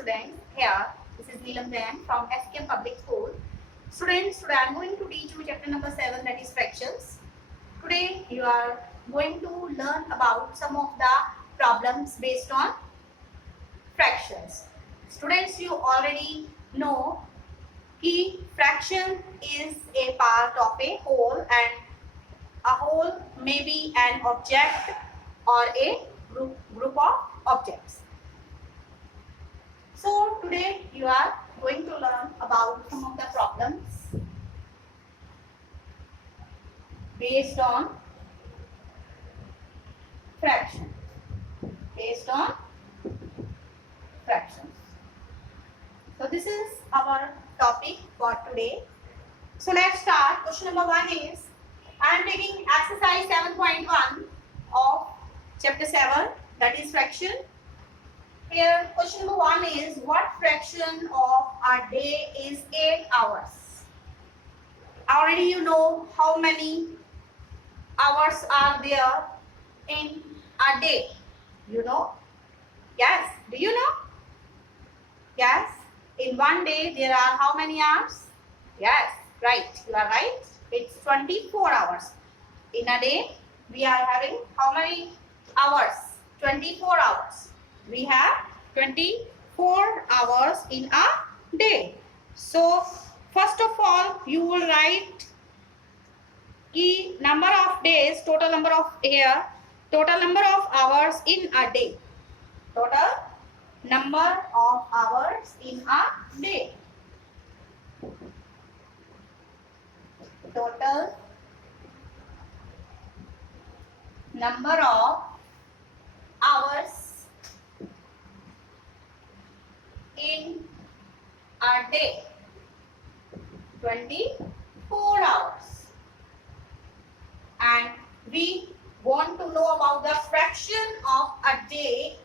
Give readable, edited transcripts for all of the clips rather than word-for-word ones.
students. Here, this is Neelam Jain from SKM Public School. Students, today I am going to teach you chapter number 7, that is fractions. Today you are going to learn about some of the problems based on fractions. Students, you already know that fraction is a part of a whole, and a whole may be an object or a group of objects. So today you are going to learn about some of the problems based on fractions. So this is our topic for today. So let's start. Question number 1 is, I am taking exercise 7.1 of chapter 7, that is fraction. Here question number 1 is, what fraction of a day is 8 hours? Already you know how many hours are there in a day. You know? Yes. Do you know? Yes. In one day there are how many hours? Yes. Right. You are right. It's 24 hours. In a day we are having how many hours? 24 hours. We have 24 hours in a day. So first of all you will write the number of days, total number of hours in a day. Total number of hours in a day. Total number of hours in a day. 24 hours. And we want to know about the fraction of a day.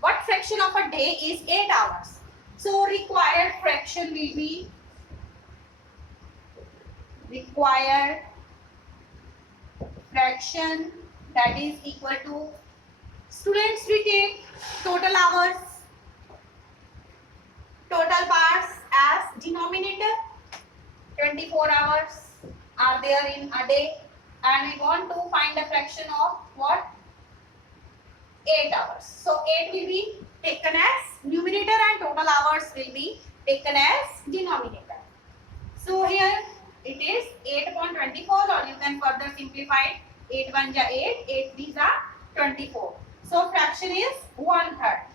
What fraction of a day is 8 hours? So required fraction will be that is equal to, students, we take total hours, total parts as denominator. 24 hours are there in a day, and we want to find the fraction of what? 8 hours. So 8 will be taken as numerator and total hours will be taken as denominator. So here it is 8 upon 24, or you can further simplify it. 8 1 ja 8, 8 3 ja 24. So fraction is 1/3.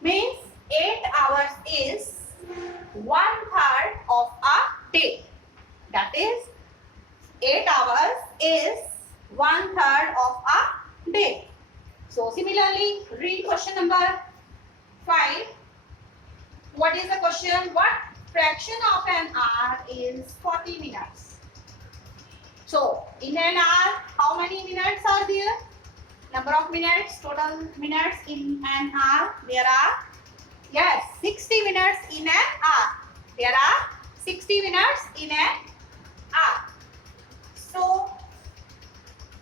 Means 8 hours is 1/3 of a day. That is 8 hours is 1/3 of a day. So similarly, read question number 5. What is the question? What fraction of an hour is 40 minutes? So in an hour, how many minutes are there? Number of minutes, total minutes in an hour, there are, yes, 60 minutes in an hour. There are 60 minutes in an hour. So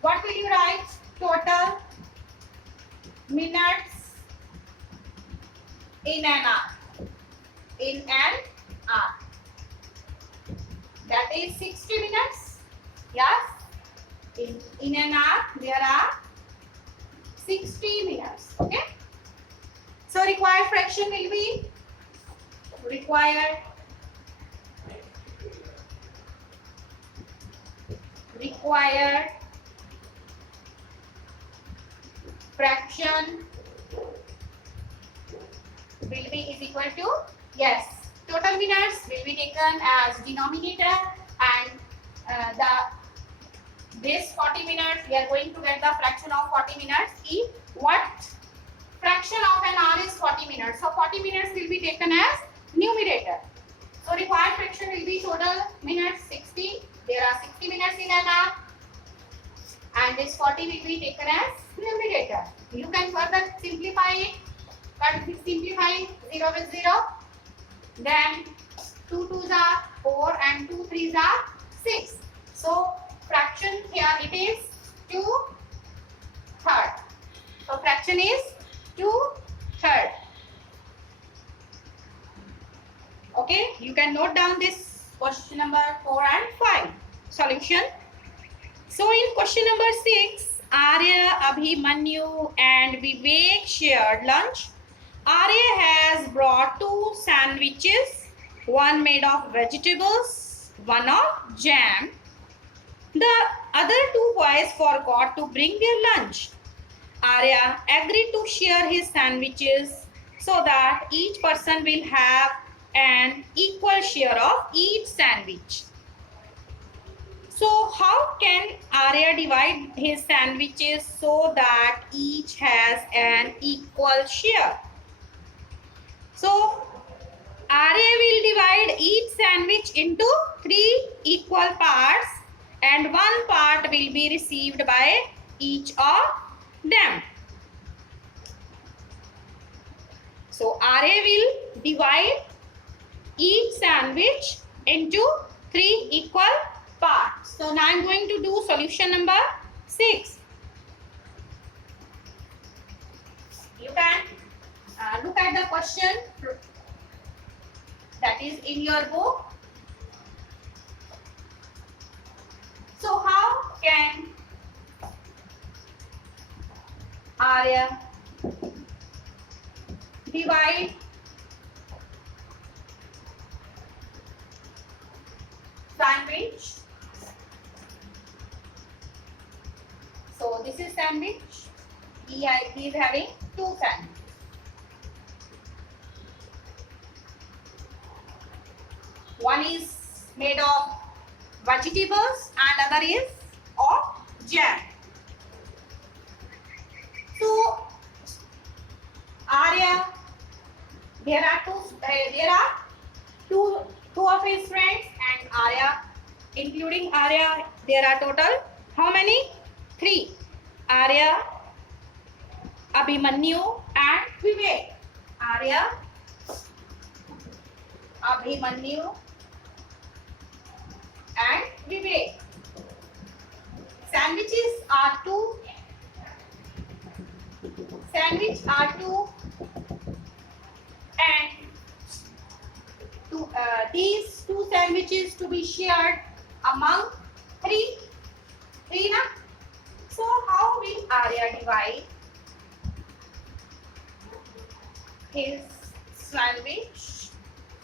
what will you write? Total minutes in an hour. In an hour. That is 60 minutes. Yes. In an hour there are 60 minutes. Okay. So required fraction will be required fraction will be is equal to, yes, total minutes will be taken as denominator, and this 40 minutes we are going to get the fraction of 40 minutes. What fraction of an hour is 40 minutes? So 40 minutes will be taken as numerator. So required fraction will be total minutes 60. There are 60 minutes in an hour, and this 40 will be taken as numerator. You can further simplify it. But simplify 0 with 0. Then 2 2s are 4 and 2 3s are 6. So fraction here it is 2/3. So fraction is 2/3. Okay, you can note down this question number 4 and 5. Solution. So in question number 6, Arya, Abhimanyu and Vivek shared lunch. Arya has brought 2 sandwiches, one made of vegetables, one of jam. The other 2 boys forgot to bring their lunch. Arya agreed to share his sandwiches so that each person will have an equal share of each sandwich. So how can Arya divide his sandwiches so that each has an equal share? So Arya will divide each sandwich into 3 equal parts and one part will be received by each of them. So Arya will divide each sandwich into 3 equal parts. So now I am going to do solution number 6. You can look at the question that is in your book. So how can Arya divide sandwich? So this is sandwich. He is having 2 sandwiches. One is made of vegetables and other is of jam. So Arya, there are two of his friends, and Arya, including Arya, there are total how many? 3. Arya, Abhimanyu and Vivek. Arya, Abhimanyu and Vivek. Sandwiches are 2. And these 2 sandwiches to be shared among 3. Na? So how will Arya divide his sandwich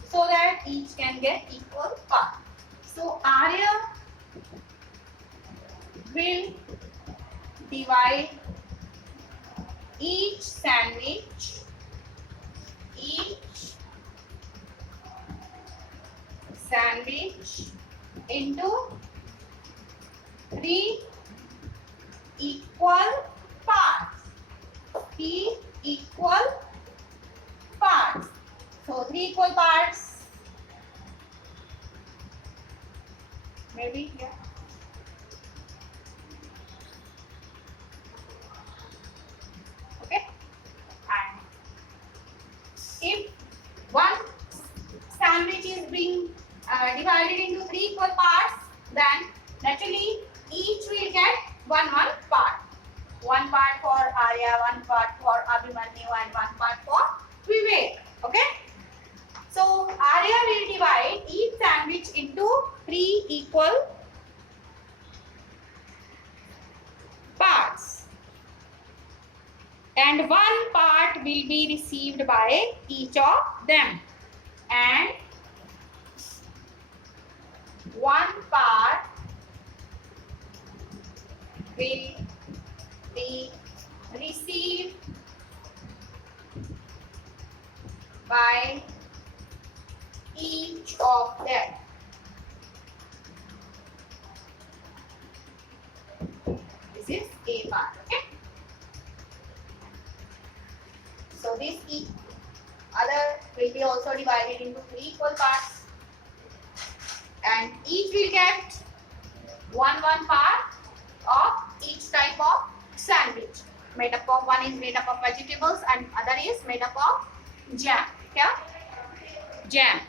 so that each can get equal part? So Arya will divide each sandwich into 3 equal parts. 3 equal parts. So 3 equal parts. Maybe here. Okay. And if one sandwich is being divided into 3 equal parts, then naturally each will get one part. 1 part for Arya, 1 part for Abhimanyu and 1 part for Vivek. Okay. So Arya will divide each sandwich into 3 equal parts. And 1 part will be received by each of them. And 1 part will be received by each of them. This is A part. Okay. So this other will be also divided into 3 equal parts, and each will get one part of each type of sandwich. Made up of, one is made up of vegetables and other is made up of jam. Yeah? Jam.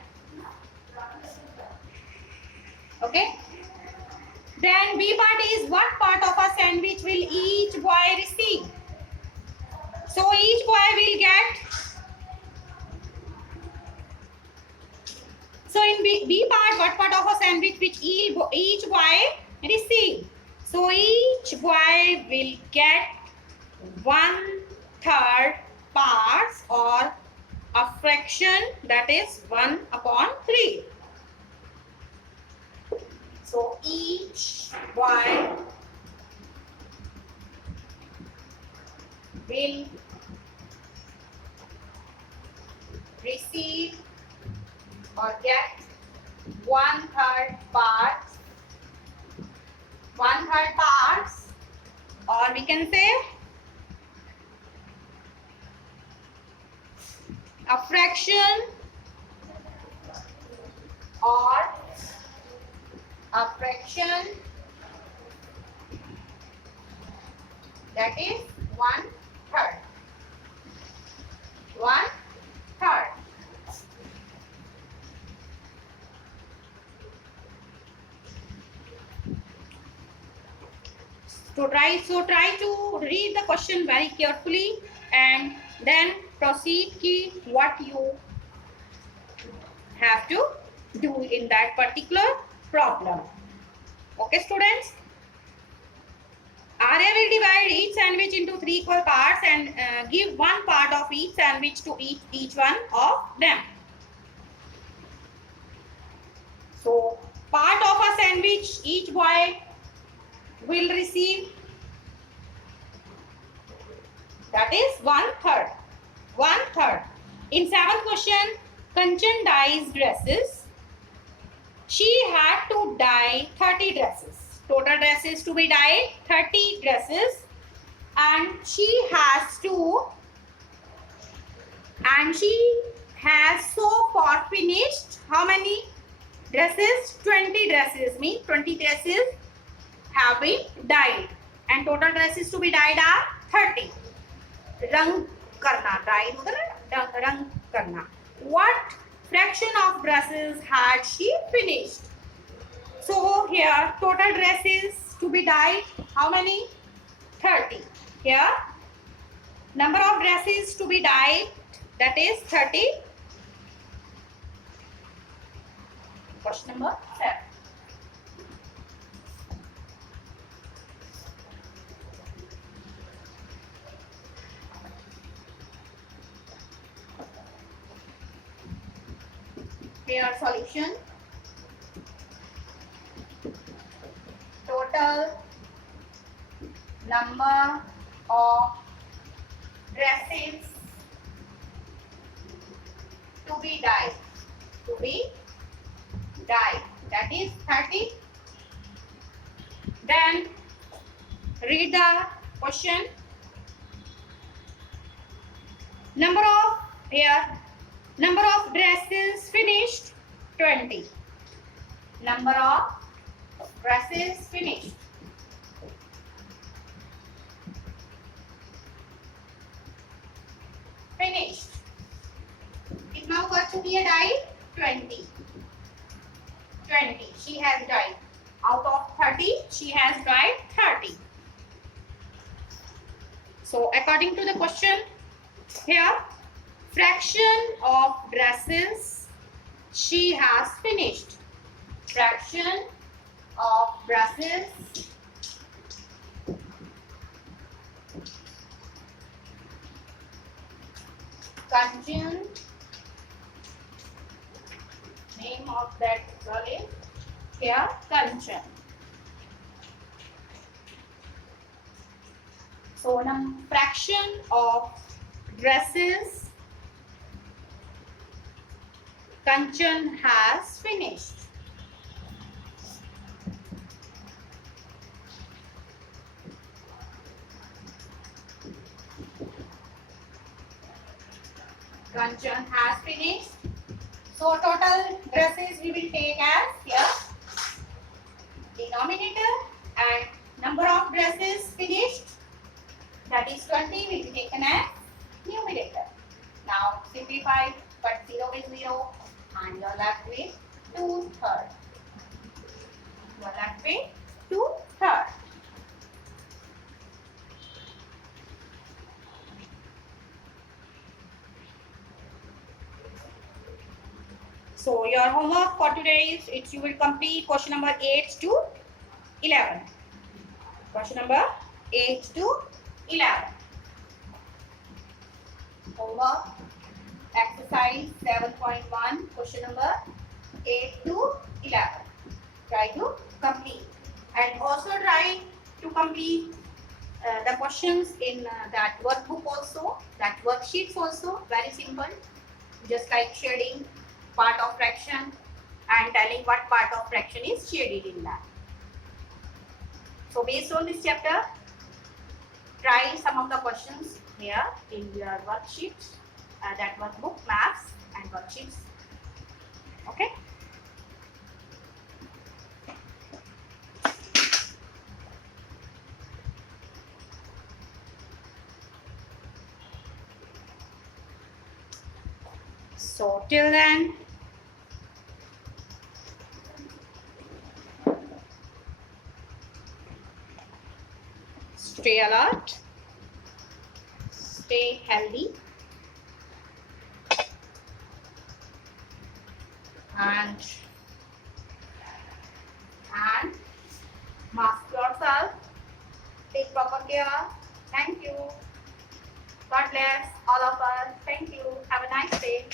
Okay. Then B part is what part of a sandwich will each boy receive? So each boy will get B part, what part of a sandwich which each boy receive? So each boy will get 1/3 parts or a fraction, that is 1/3. So each boy will receive or get 1/3 parts, 1/3 parts, or we can say a fraction or a fraction, that is 1/3. 1/3. So try to read the question very carefully and then proceed ki what you have to do in that particular problem. Okay, students? Arya will divide each sandwich into 3 equal parts and give 1 part of each sandwich to each one of them. So, part of a sandwich each boy will receive, that is 1/3. 1/3. In 7th question, Kanchan dyes dresses. She had to dye 30 dresses. Total dresses to be dyed 30 dresses, and she has so far finished how many dresses? 20 dresses, means 20 dresses have been dyed, and total dresses to be dyed are 30. Rang karna, dyed rang karna. What fraction of dresses had she finished? So here total dresses to be dyed how many? 30. Here number of dresses to be dyed, that is 30. Question number 7. Here solution. Total number of dresses to be dyed, that is 30. Then read the question. Number of dresses finished 20. Number of dresses finished. Kitna कर चुकी है die? 20. She has dyed. Out of 30, she has dyed 30. So according to the question here, fraction of dresses she has finished. Fraction of dresses Kanchan, name of that girl is here Kanchan. So fraction of dresses Kanchan has finished. Kanchan has finished. So total dresses we will take as here denominator, and number of dresses finished, that is 20, will be taken as numerator. Now simplify, but 0 is 0 and you are left with 2/3. You are left with 2/3. So your homework for today is you will complete question number 8 to 11. Question number 8 to 11. Homework exercise 7.1 question number 8 to 11. Try to complete and also try to complete the questions in that workbook also, that worksheets also. Very simple, just like shading part of fraction and telling what part of fraction is shaded in that. So based on this chapter, try some of the questions here in your worksheets, that workbook, maths and worksheets. Okay. So till then, stay alert, stay healthy, and mask yourself. Take proper care. Thank you. God bless all of us. Thank you. Have a nice day.